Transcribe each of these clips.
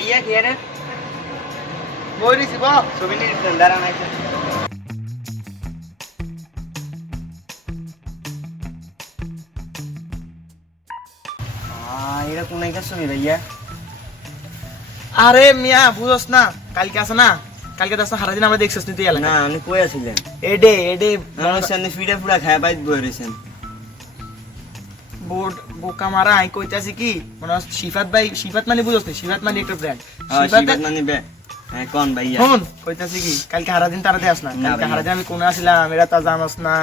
ভাইয়া খেয়ারে বই দিছি বা ছবি নিয়ে দাঁড়া নাই এটা কোন একটা ছবি ভাইয়া আরে মিয়া বুঝছ না কালকে আছে না কালকে তো সারাদিন আমরা দেখছিস তুই এলাকা না আপনি কই আছিলেন এডে এডে আমার সামনে ফিডা পুরা খায় বাইত বই রইছেন বোর্ড বোকা মারা আই কইতাছি কি মানে সিফাত মানে বুঝছ না সিফাত মানে একটা ব্র্যান্ড সিফাত মানে বে হ্যাঁ কোন ভাইয়া শুন কইতাছি কি কালকে সারাদিন তারাতে আস না না কালকে ভাইয়া। সারাদিন আমি কোনে আসলাম এরা তা জানাস না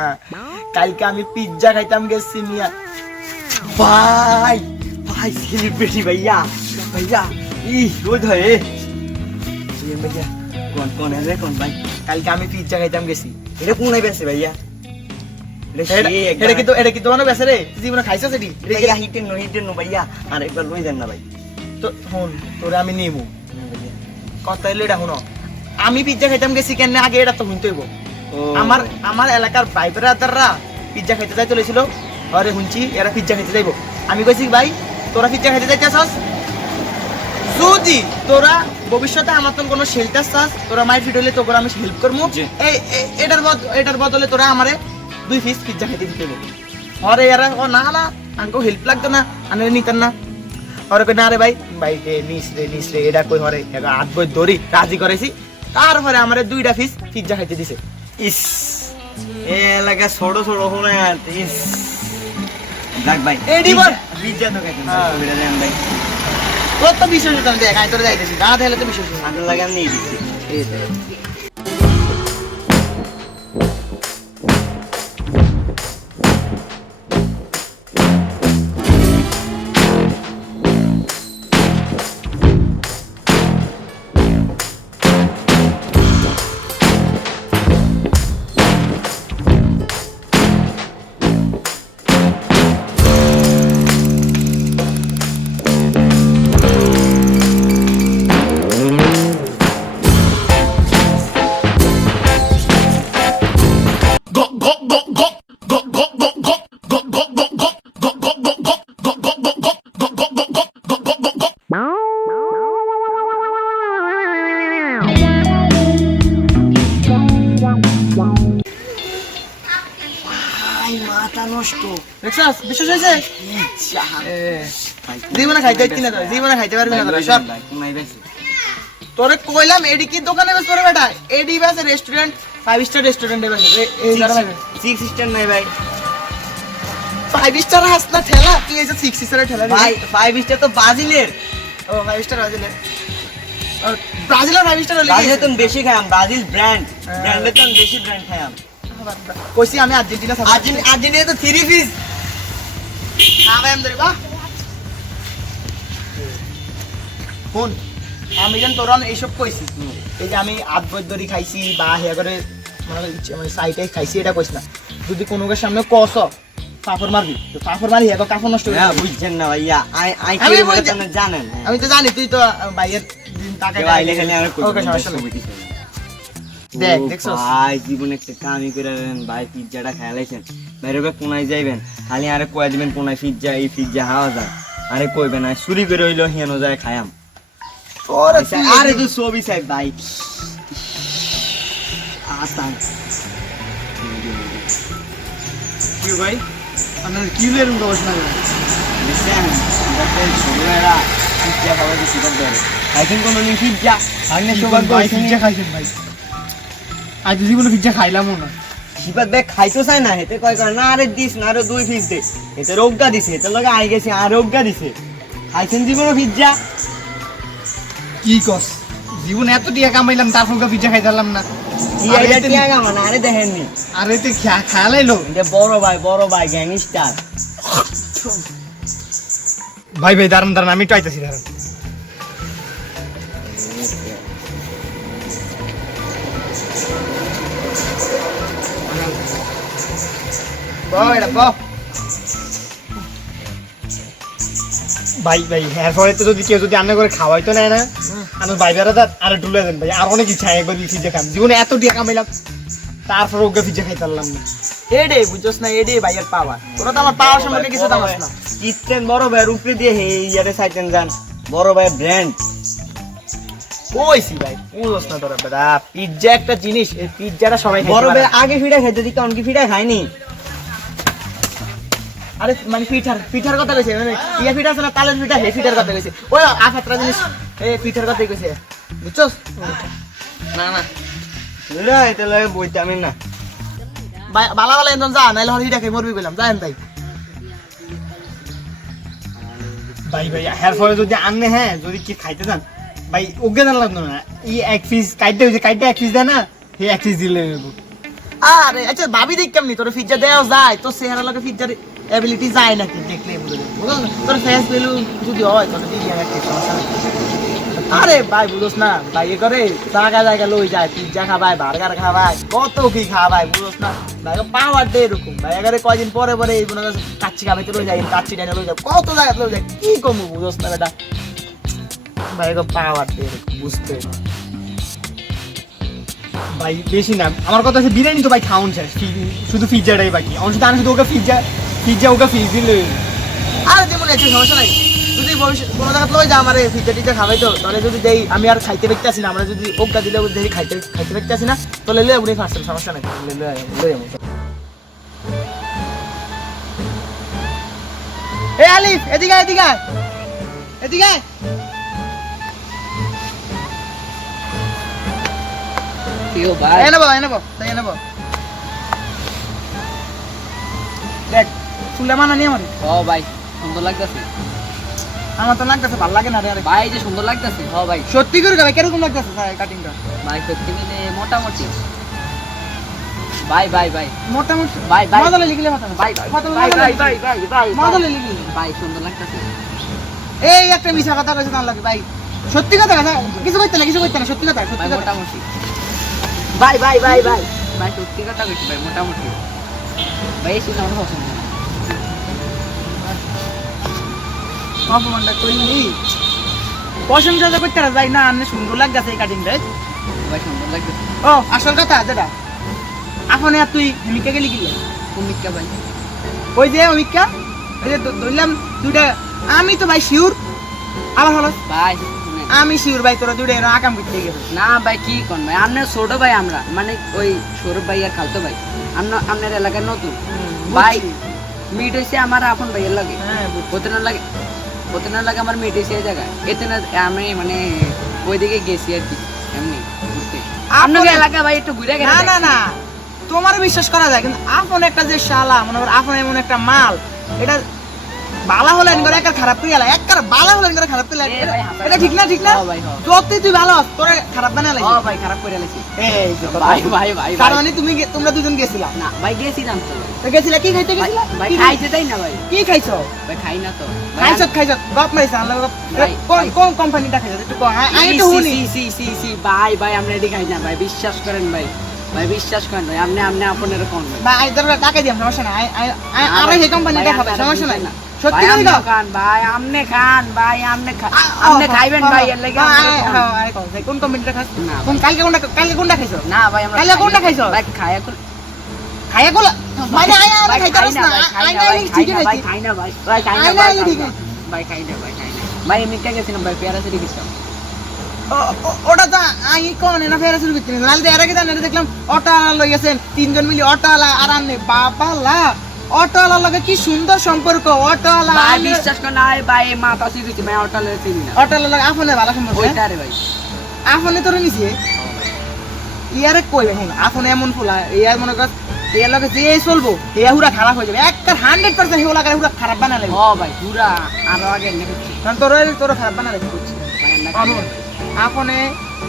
কালকে আমি পিজ্জা খাইতাম গেছি মিয়া ভাই ভাই সেলিব্রিটি ভাইয়া ভাইয়া ই ওই ধরে ভাইয়া কোন কোন রে কোন ভাই কালকে আমি পিজ্জা খাইতাম গেছি এটা কোন আইছে ভাইয়া এটা কি তোমার বেসে রে তুই জীবনে খাইছস এটি ভাইয়া হিটেন নো ভাইয়া আর একবার লই যান না ভাই তো শুন তোরে আমি নিমু কথা হইলো এটা শুনো আমি পিজ্জা খাইতাম গেছি কেন আগে এটা তো শুনতে হইব আমার এলাকার ভাই ব্রাদাররা পিজ্জা খাইতে যাই চলেছিল আরে শুনছি এরা পিজ্জা খাইতে যাইব আমি কইছি ভাই তোরা পিজ্জা খাইতে যাইতেছস যদি তোরা ভবিষ্যতে আমার তো কোনো শেল্টার চাস তোরা মাই ফিট হইলে তোরা আমি হেল্প করবো এটার বদলে তোরা আমারে 2 পিস পিজ্জা খাইতে দিতে হবে আরে এরা ও না না আঙ্কো হেল্প লাগতো না আনে নিতেন না আরে কই না রে ভাই ভাই নিস রে এটা কই হরে এগা 8 বই দড়ি রাজি করেছি তারপরে আমারে 2টা পিস পিজ্জা খাইতে দিছে ইস এ এলাকা ছোট ছোট হলো ইস দেখ ভাই এডি বল পিজ্জা তো খাইতেন হ্যাঁ। ছবিটা দেন ভাই কত বিষয় তো দেখ আই তোরে যাইতেছি না তাহলে তো বিষয় আপনার লাগে আমি নিয়ে দিচ্ছি এই দেখ ভাই মাথা নষ্ট দেখছস বিশ্বাস হইছে ইচ্ছা জীবনে খাইতে কিনা তো জীবনে খাইতে পারবি না তোরা সব ভাই কোনাই বেশি তোরে কইলাম এডি কি দোকানে বেশ করে বেটা এডি বেশ রেস্টুরেন্ট 5 স্টার রেস্টুরেন্টে বেশ এই দাঁড়া ভাই 6 স্টার নাই ভাই 5 স্টার হাসনা ঠেলা তুই এই যে 6 স্টারের ঠেলা ভাই 5 স্টার তো ব্রাজিলের ও 5 স্টার ব্রাজিলের ব্রাজিলের 5 স্টার হলে ব্রাজিলে তো বেশি খাইম ব্রাজিল ব্র্যান্ড হ্যাঁ। ব্র্যান্ডে তো বেশি ব্র্যান্ড খাইম কইছি আমি আর্জেন্টিনা আর্জেন্টিনা তো 3 পিস আমি এম ধরে বাহ কোন আমি যেন তোরন এইসব কইছি এই যে আমি আদবদরি খাইছি বা হে করে মানে সাইটে খাইছি এটা কইছ না যদি কোনোকের সামনে কস পাফর মারবি তো পাফর মারি হে কাফর নষ্ট হয়ে হ্যাঁ যাবে বুঝছেন না ভাইয়া আই আমি কি বুঝছি। বলতে জানেন আমি তো জানি তুই তো ভাইয়ের দিন টাকা ভাই লেখালে আর কই ওকে সমস্যা নেই দেখ দেখছস ভাই জীবনে একটা কামই করে দেন ভাই পিজ্জাটা খাইলাইছেন বাইরে কোনায় যাইবেন খালি আরে কয় দিবেন কোনায় পিজ্জা এই পিজ্জা হাওয়া যায় আরে কইবেন না চুরি করে হইলো হেনো যায় খায়াম তোরে আরে তুই ছবি চাই ভাই আসান কি ভাই আপনার কি লের দোষ না বুঝছেন যাতে ছোটরা পিজ্জা খাওয়া দিছি করতে পারে খাইছেন কোনো নি পিজ্জা আগে সৌভাগ্য পিজ্জা খাইছেন ভাই আজ জীবনে পিজ্জা খাইলামও না শিবাদ দেখ খাইতো চাই না হেতে কয় করে না আরে দিস না আরো 2 পিস দে এতে রোগা দিছে এতে লগে আই গেছে আর রোগা দিছে খাইছেন জীবনে পিজ্জা কি কস জীবনে এত টাকা কামাইলাম তারপর পিজ্জা খাইতাম না কি আইডিয়া কি আগা মানে আরে দেখেননি আরে তুই খেয়ালাইলো এটা বড় ভাই গ্যাংস্টার ভাই ভাই দাঁড়ান আমি টাইতাছি দাঁড়ান ভাই ভাই হ্যাঁ পরে তো যদি কেউ যদি রান্না করে খাওয়াই তো নেয় না আমার ভাই বেড়াদা আর ডুলে দেন ভাই আর অনেক ইচ্ছা একবার পিজ্জা খাম জীবনে এত টাকা কামাইলাম তারপর ওকে পিজ্জা খাইতে পারলাম না এডে বুঝছস না এডে ভাইয়ের পাওয়ার তোরা তো আমার পাওয়ার সম্পর্কে কিছু জানাস না কিচ্ছেন বড় ভাইয়ের উপরে দিয়ে হে ইয়ারে সাইতেন যান বড় ভাই ব্র্যান্ড কইছি ভাই বুঝছ না তোরা বেটা পিজ্জা একটা জিনিস এই পিজ্জাটা সবাই খাইতে বড় পারে ভাই আগে ফিটা খাইতে দিই কারণ কি ফিটা খাইনি আরে মানে পিঠার কথা কইছে মানে ইয়া পিঠা আছে না তালের পিঠা হে পিঠার কথা কইছে ওই আফাত্রা জিনিস এই পিঠার কথাই কইছে বুঝছস না না রে এটা লাগে বইতে আমি না বালা বালা এনজন যা নাইলে হল হিটা খাই মরবি কইলাম জানেন তাই ভাই ভাই হেয়ার ফলে যদি আননে হ্যাঁ যদি কি খাইতে চান ভাই ওকে জান লাগতো না এই এক পিস কাইটে হইছে কাইটে এক পিস দেয় না সেই এক পিস দিলে হইব। আরে আচ্ছা ভাবি দেখ কেমনি তোর পিজ্জা দেওয়া যায় তো চেহারা লাগে পিজ্জার এবিলিটি যায় নাকি দেখলে বুঝলি বুঝল না তোর ফেস ভ্যালু যদি হয় তাহলে দিদি আর একটা সমস্যা নেই। আরে ভাই বুঝছ না ভাই এ করে জায়গা জায়গা লই যায় পিজ্জা খাবাই বার্গার খাবাই কত কি খাবাই বুঝছ না ভাই পাওয়ার দে এরকম ভাই এবারে কয়দিন পরে পরে এই মনে করছে কাচ্চি খাবাইতে লই যায় কাচ্চি ডাইনে লই যায় কত জায়গা লই যায় কি কমু বুঝছ না বেটা ভাই পাওয়ার দে এরকম বুঝতে ভাই বেশি না আমার কথা হচ্ছে বিরিয়ানি তো ভাই খাউন শেষ শুধু পিজ্জাটাই বাকি আমার শুধু আমি শুধু ওকে পিজ্জা ওকে পিস দিলে হইব। আর যেমন আছে সমস্যা নাই যদি ভবিষ্যৎ কোনো জায়গা লই যা আমার পিজ্জা টিজ্জা খাবাই তো তাহলে যদি দেই আমি আর খাইতে পারতেছি না আমরা যদি ওকা দিলে দেই খাইতে পারতেছি না তাহলে লই আপনি ফার্স্ট সমস্যা নাই লই এই আলিফ এদিকে আয়, এদিকে আয়। এদিকে আয়। কেউ ভাই এনে বল তাই এনে বল দেখ চুলে মানা নিয়ে আমার হ ভাই সুন্দর লাগতেছে আমার তো লাগতেছে ভালো লাগে না রে আরে ভাই যে সুন্দর লাগতেছে হ ভাই সত্যি করে ভাই কিরকম লাগতেছে কাটিংটা ভাই সত্যি মিলে মোটামুটি ভাই ভাই ভাই মোটামুটি ভাই, ভাই। মজা লিখলে মাথা ভাই ভাই ভাই ভাই ভাই ভাই ভাই মজা লিখলি ভাই সুন্দর লাগতেছে এই একটা মিছা কথা কইছে তার লাগে ভাই সত্যি কথা কিছু কইতে না সত্যি কথা ভাই মোটামুটি ভাই ভাই ভাই ভাই ভাই সত্যি কথা কইছি ভাই মোটামুটি ভাই এই শুনে আমার পছন্দ না। অপমানটা কইলি প্রশংসা তো করতে যাই না আন্নে সুন্দর লাগতেছে এই কাটিংটা ভাই সুন্দর লাগতেছে ও আসল কথা যেটা এখন আর তুই মিকা গেলি কি কুমিকা ভাই ওই যে অমিকা ওই যে ধরলাম দুইটা আমি তো ভাই শিওর আবার হলো ভাই শুনেন। আমি শিওর ভাই তোরা দুইটা এরকম আকাম করতে গেছে না ভাই কি কোন ভাই আপনার ছোট ভাই আমরা মানে ওই সৌরভ ভাই আর খালতো ভাই আপনার এলাকায় নতুন ভাই মিট হয়েছে আমার আপন ভাইয়ের লাগে হ্যাঁ হতে না লাগে আমার মিট হয়েছে এই জায়গায় এতে না আমি মানে ওইদিকে গেছি আর কি এমনি ঘুরতে আপনাকে এলাকা ভাই একটু ঘুরে গেছে না না না তোমার বিশ্বাস করা যায় কিন্তু আপন একটা যে শালা মনে কর আপন এমন একটা মাল এটা বালা হলে করে একটা খারাপ করে গেল একটা বালা হলে করে খারাপ করে এ ভাই, হাসান এটা ঠিক না হ্যাঁ ভাই, হ্যাঁ। যতই তুই ভালো আছ তোরে খারাপ বানা লাগে ভাই খারাপ করে লেছি এই যে কথা। ভাই ভাই ভাই তার ভাই মানে তোমরা দুজন গেছিলা না ভাই গেছিলাম তো তো গেছিলা কি খাইতে ভাই গেছিলা ভাই কি খাইতে দেই না ভাই কি খাইছো ভাই খাই না তো খাইছো গপ মাইছ আল্লাহ ভাই, কোন ভাই। কোন কোম্পানিটা খাইছো একটু কম আমি একটু শুনি সি ভাই ভাই আমরা এটি খাই না ভাই বিশ্বাস করেন ভাই ভাই বিশ্বাস করেন ভাই আপনি আপনার কোন ভাই ভাই আই তোর টাকা দিলাম সমস্যা নাই আমরা এই কোম্পানিটা খাবো সমস্যা নাই সত্যি ভাই, করে দাও খান ভাই আপনি খান ভাই আপনি খাইবেন ভাই এর লাগি কোন কোম্পানিটা খাস না, কোন কালকে কোনটা খাইছো না ভাই আমরা কাইলে কোনটা খাইছো? ভাই খাই এখন খাইয়া কোলা মানে আয়া ভাই খাইতে খাই পারছ না না ভাই খাই না আইনা ভাই ঠিক খাই না ভাই আছে খাই না ভাই ভাই খাই না আইনা ভাই আইনা ঠিক আছে। ভাই খাই না ভাই এমনি কে গেছিলাম ভাই প্যারাসিটি গেছিলাম ওটা তো আই কোন না ফেরা শুরু করতে নাল দে আরেকে জানেন দেখলাম অটো লই গেছেন তিনজন মিলি অটো আর আননে বাবা লা অটো লগে কি সুন্দর সম্পর্ক অটো ভাই বিশ্বাস কর না ভাই মাথা সিরিছি ভাই অটো লয়ে চিনি না অটো লগে আপনে ভালো সম্পর্ক ওইটা রে ভাই আপনে তোরে নিছে ইয়ারে কই এখন আপনে এমন ফুলা ইয়ার মনে কর এর লগে যে চলবো এ হুরা খারাপ হয়ে যাবে একটা 100% হেও লাগালে হুরা খারাপ বানা লাগবে ও ভাই পুরা আরো আগে এনে করছি কারণ তোর খারাপ বানা লাগবে করছি ভাই আমরা খাই না।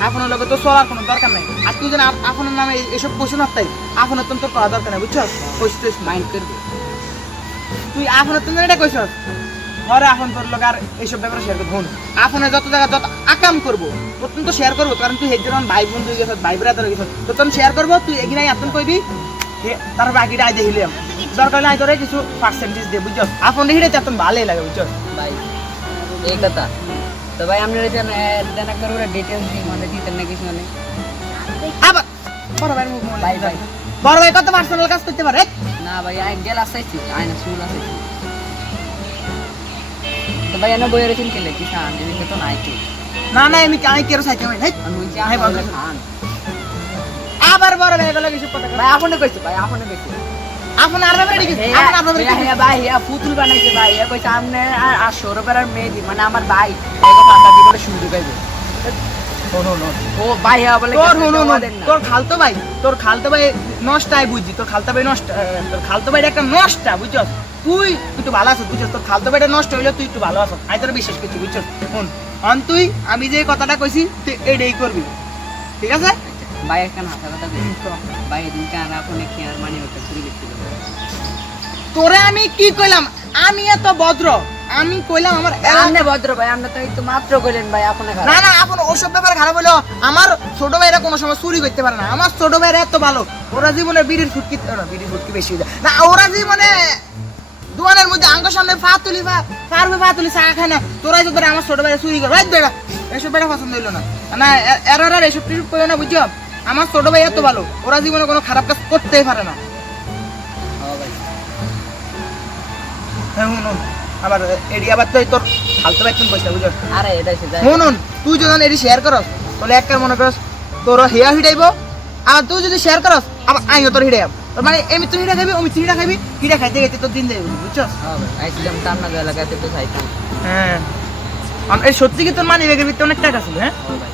আপনার লগে তো চলার কোনো দরকার নাই আর তুই যেন আপনার নামে এসব কোশ্চেন হতাই আপনার তো তোর করা দরকার নাই বুঝছো কইছিস মাইন্ড করবে তুই আপনার তুমি এটা কইছস ঘরে আপন তোর লগে আর এইসব ব্যাপারে শেয়ার করবো আপনার যত জায়গা যত আকাম করবো প্রথম তো শেয়ার করবো কারণ তুই হেজন ভাই বোন তুই গেছ ভাই ব্রাদার গেছ তো তখন শেয়ার করবো তুই এগিয়ে আপন কইবি তারপর বাকিটা আই দেখিলাম দরকার নাই তোরে কিছু পার্সেন্টেজ দে বুঝছস আপন হিরে চাতন ভালোই লাগে বুঝছস ভাই এই কথা তো ভাই আমরা দেন একবার ওরা ডিটেইলস দিই মানে দিতেন না কিছু মানে আবার বড় ভাই মুখ ভাই ভাই বড় ভাই কত পার্সোনাল কাজ করতে পারে না ভাই আই গেল আসাইছি আইনা শুন আসাইছি তো ভাই এনে বইয়ের চিন কেলে কি সান এদিকে তো নাই কি না না আমি কি আর সাইতে হয় নাই আমি বলছি হ্যাঁ, আপনি বন্ধ। খান আবার বড় ভাই গেল কিছু কথা ভাই আপনি কইছে ভাই আপনি কইছে আপন আর ব্যাপারে কি হ্যাঁ, আপন আর ব্যাপারে হ্যাঁ, ভাই হ্যাঁ পুতুল বানাইছে ভাই এ কইছে আপনি আর সৌরভের আর মেহেদি মানে আমার ভাই একে পাতা দিয়ে বলে সুন্দর গাইবে ও ভাই হ্যাঁ বলে তোর কেন হুন দেওয়া দেন না? তোর খালতো ভাই নষ্টাই বুঝছি তোর খালতো ভাই নষ্ট তোর খালতো ভাই একটা নষ্টা বুঝছস তুই একটু ভালো আছিস বুঝছস তোর খালতো ভাইটা নষ্ট হইলো তুই একটু ভালো আছিস আমি তোর বিশ্বাস করছি বুঝছস শুন তুই আমি যে কথাটা কইছি তুই এটাই করবি ঠিক আছে ভাই একটা হাসা কথা কইছি ভাই এদিন কান আপনি কি আর মানে ওটা চুরি করছিল তোরে আমি কি কইলাম আমি এত ভদ্র আমি কইলাম আমার আমনে ভদ্র ভাই আপনি তো একটু মাত্র কইলেন ভাই আপনি না খারাপ না আপন ওসব ব্যাপারে খারাপ হলো আমার ছোট ভাইরা কোনো সময় চুরি করতে পারে না আমার ছোট ভাইরা এত ভালো ওরা জীবনে বিড়ির ফুটকি বেশি হয়ে যায় না ওরা জীবনে দোকানের মধ্যে আঙ্গ সামনে ফা তুলি চা খায় না তোরাই তো করে আমার ছোট ভাইরা চুরি করে রাইট বেড়া এসব বেড়া পছন্দ হইলো না না এর আর এসব ট্রিপ করো না বুঝছো আমার ছোট ভাই এত ভালো ওরা জীবনে কোনো খারাপ কাজ করতেই পারে না হ্যাঁ ভাই হ্যাঁ শুনুন আবার এডি আবার তো তোর ফালতু ভাই তুমি পয়সা বুঝছো আরে এটা সে যায় শুনুন তুই যখন এটি শেয়ার করস তাহলে একটা মনে করস তোর হেয়া হিডাইব আর তুই যদি শেয়ার করস আবার আইও তোর হিডাইব মানে এমনি তুই হিডা খাবি অমি তুই হিডা খাবি হিডা খাইতে খাইতে তোর দিন যাবে বুঝছস হ্যাঁ ভাই আইছিলাম টান্না এলাকাতে তো খাইতাম হ্যাঁ এই সত্যি কি তোর মানি ব্যাগের ভিতরে অনেক টাকা ছিল হ্যাঁ ও ভাই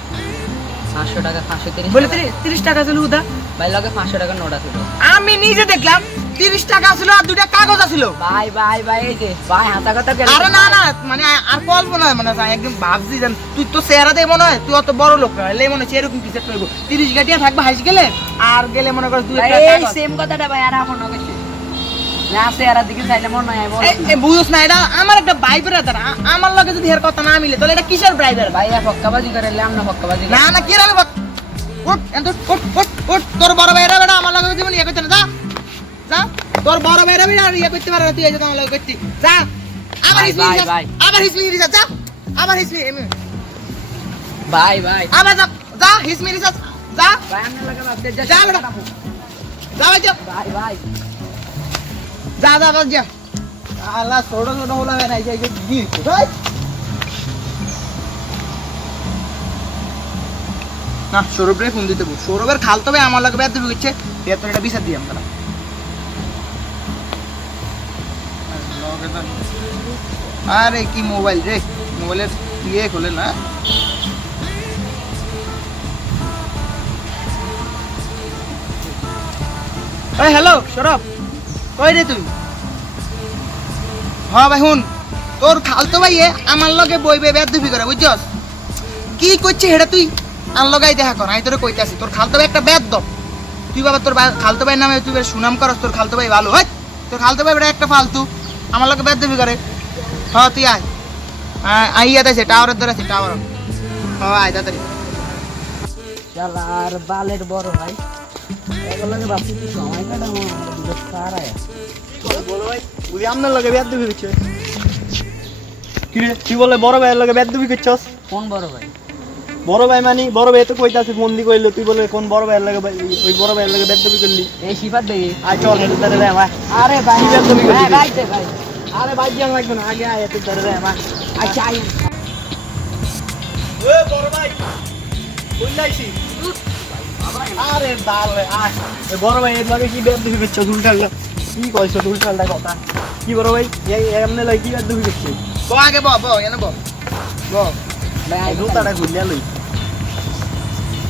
500 টাকা 530 বলে 30 টাকা ছিল উদা ভাই লগে 500 টাকা নোট আছে আমি নিজে দেখলাম 30 টাকা ছিল আর দুইটা কাগজ ছিল ভাই ভাই ভাই এই যে ভাই হাতা কথা গেল আরে না না মানে আর কল্পনা হয় মানে একদম ভাবছি জান তুই তো চেহারা দেয় মনে হয় তুই অত বড় লোক না এলে মনে হচ্ছে এরকম কিছু একটা হইব 30 গাটিয়া থাকবে হাইস গেলে আর গেলে মনে কর দুই একটা এই কাগজ সেম কথাটা ভাই আর আপন কইছে না চেহারা দিকে চাইলে মন নাই বল এই বুঝছ না এটা আমার একটা ভাই ব্রাদার আমার লগে যদি এর কথা না মিলে তাহলে এটা কিসের ব্রাইদার ভাই আর হক্কাবাজি করে এলাম না হক্কাবাজি না না কি রাবে ওট এত ওট তোর বড় ভাইরা বেটা আমার লগে জীবন ইয়া করতে না যা যা তোর বড় ভাইরা বেটা আর ইয়া করতে পারে না তুই এই যে আমার লগে করতি যা আবার ভাই, হিসমি ভাই, ভাই। আবার হিসমি যা যা আবার হিসমি ভাই ভাই আবার যা যা হিসমি যা যা ভাই আমনে লাগা আপডেট যা বেটা যা ভাই যা ভাই ভাই যা যা বাস যা আল্লাহ ছোট ছোট হলো না এই যে গিয়ে ভাই না সৌরভরে ফোন দিতে বল সৌরভের খালতো ভাই আমার লাগে বেদ দিবে গেছে বেতন এটা বিচার দিই আমরা আরে কি মোবাইল রে মোবাইলের ইয়ে খোলে না এই হ্যালো সৌরভ কই রে তুই হ্যাঁ ভাই হুন তোর খালতো ভাইয়ে আমার লগে বইবে বেদবি করে বুঝছস কি করছিস এটা তুই আর লগাই দেখা কর আমি তোরে কইতাছি তোর খালতো ভাই একটা বেদ তুই বাবা তোর খালতো ভাইয়ের নামে তুই সুনাম করস তোর খালতো ভাই ভালো হয় তোর খালতো ভাই বেটা একটা ফালতু আমার লগে বেদবি করে হ্যাঁ তুই আয় আইয়া দেছে টাওয়ারের ধরে আছে টাওয়ার হ্যাঁ আয় তাড়াতাড়ি শালার বালের বড় ভাই এগুলোকে ভাবছি তুই সময় কাটাবো দুটো সারায় বলো ভাই বুঝি আপনার লগে বেদ দিবি করছে কি রে তুই বলে বড় ভাইয়ের লগে বেদ দিবি করছস কোন বড় ভাই বড় ভাই মানি বড় ভাই তো কইতাছে ফোন দি কইলো তুই বলে কোন বড় ভাইয়ের লগে ওই বড় ভাইয়ের লগে বেদ দিবি করলি এই সিফাত দেখি আয় চল হেঁটে ধরে রে আমার আরে ভাই কি বেদ দিবি করলি ভাই ভাই দে ভাই আরে ভাই জান লাগবে না আগে আয় তুই ধরে রে আমার আচ্ছা আই এ বড় ভাই কই লাইছি আরে দালে আয় এ বড় ভাই এর লগে কি বেদ দিবি করছস উল্টাল্লা কি কইছ উল্টাল্লা কথা কি বড় ভাই এই এমনে লাগি কি বেদ দিবি করছিস ব আগে ব এনে ব ভাই আই জুতাটা খুলিয়া লই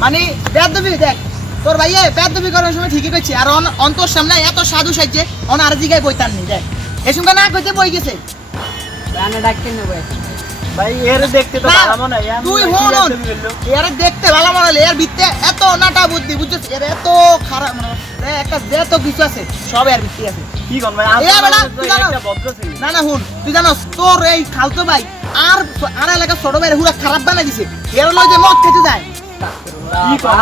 মানে বেদবি দেখ তোর ভাইয়ে বেদবি করার সময় ঠিকই কইছে আর অন্তর সামনে এত সাধু সাইছে অন আর জিগায় বইতার নি দেখ এসুঙ্গা না কইতে বই গেছে রানে ডাকতে নেব ভাই এর দেখতে তো না, ভালো মনে হয় তুই হন এর দেখতে ভালো মনে হলে এর ভিতরে এত নাটা বুদ্ধি বুঝছিস এর এত খারাপ মানে একটা যত কিছু আছে সব এর ভিতরে আছে কি কোন ভাই এ বেটা, তুই জানো? একটা ভদ্র ছেলে না না হুন তুই জানোস তোর এই খালতো ভাই আর আর এলাকা ছোট ভাইয়ের হুরা খারাপ বানাই দিছে এর লয় যে মদ খেতে যায় কি কোন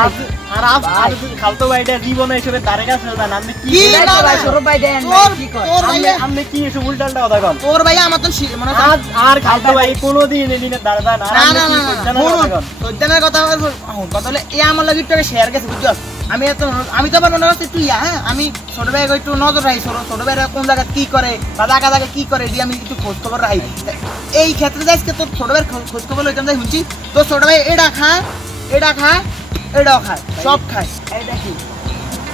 আর আর খালতো ভাইটা জীবনে এসবে দাঁড়ে গেছে না আপনি কি কি না ভাই না, সৌরভ ভাই দেন তোর কি কর তোর আপনি ভাইয়ে আপনি কি এসব উল্টালটা কথা কোন তোর ভাই আমার তো মনে হচ্ছে আজ আর খালতো ভাই কোনোদিন এদিনে দাঁড়াবে না আর না আপনি না কি না কইছেন কথা কোন সজ্জানের কথা কথা হলে এ আমার লাগে একটু শেয়ার গেছে বুঝছস আমি তো আবার মনে হচ্ছে তুই হ্যাঁ আমি ছোট ভাই একটু নজর রাখি ছোট ভাইরা কোন জায়গায় কি করে বা জায়গা জায়গায় কি করে দিয়ে আমি একটু খোঁজ খবর রাখি এই ক্ষেত্রে যাইছে তোর ছোট ভাইয়ের খোঁজ খবর লইতাম যাই শুনছি তোর ছোট ভাই এটা খায় এটাও খায় সব খায় এটা কি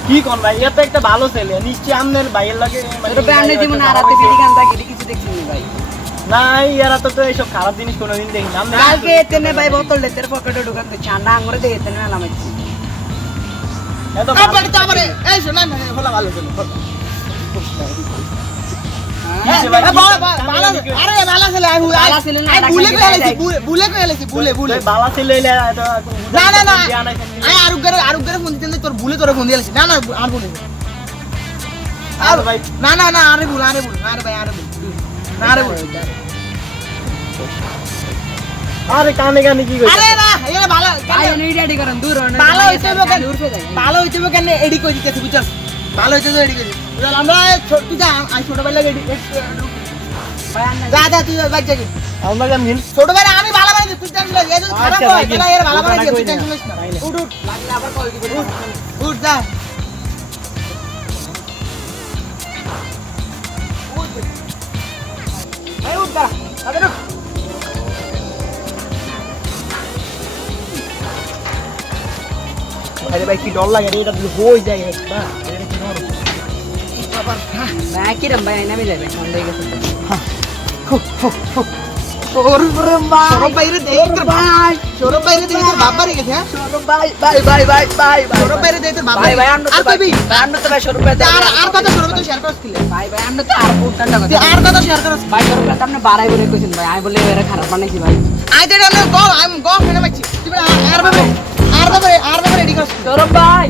কি কোন ভাই এত একটা ভালো ছেলে নিশ্চয়ই আমনের ভাইয়ের লাগে ছোট ভাই আপনি জীবনে আর রাতে বিড়ি গান থাকে কিছু দেখছেন না ভাই নাই এরা তো এইসব খারাপ জিনিস কোনোদিন দেখি না কালকে এতেনে ভাই বোতল লেতের পকেটে ঢুকান তো ঠান্ডা আঙুরে দিয়ে এতেনে মেলা মারছি এত আবার তো আবার এই শোনা না হলো ভালো ছিল আরে ভালো ছেলে আই ভুলে গেছি ভুলে বাবা ছেলে না আই আরুগরে ফোন দিতেন তোর ভুলে তোরে ফোন দিয়েছি না আর ভুলে আর ভাই না আরে ভুল আরে ভাই আরে ভুল আরে কানে কি কইছ আরে না এটা ভালো ভাই এনে রেডি করেন দূর হন ভালো হইতে কেন এডি কই দিতেছি বুঝছস ভালো হইতে তো এডি কই আমরা ছোট যা আই ছোট ভাই লাগে এডি ভাই আন্না যা তুই বাইক যাবি আমরা কেমন গিল ছোট ভাই আমি ভালো বানাই তুই টেনশন লইস এই খারাপ হয় তাহলে এর ভালো বানাই তুই টেনশন লইস না উঠ লাগলে আবার কল দিবেন উঠ যা এই উঠ দাঁড়া তাদের উঠ আরে ভাই কি ডর লাগে রে এটা হই যায় না এটা কি ডর ভাই কি রম ভাই না মিলে ভাই সন্দেহ গেছে সৌরভ বাইরে দেই তোর ভাই সৌরভ বাইরে দেই তোর বাপ বাড়ি গেছে হ্যাঁ ভাই সৌরভ বাইরে দেই তোর বাপ ভাই ভাই আমরা আর তো কইবি ভাই আমরা তো ভাই 100 রুপিয়া আর কথা সৌরভ তো শেয়ার করছিস ভাই আমরা তো আর কোটান টাকা তুই আর কথা শেয়ার করছিস ভাই 100 রুপিয়া তো আপনি বাড়াই বলে কইছেন ভাই আমি বলে এরা খারাপ বানাইছি ভাই আই দেড আমি গো ফেলে মারছি তুই আর ভাবে রেডি করছিস সৌরভ ভাই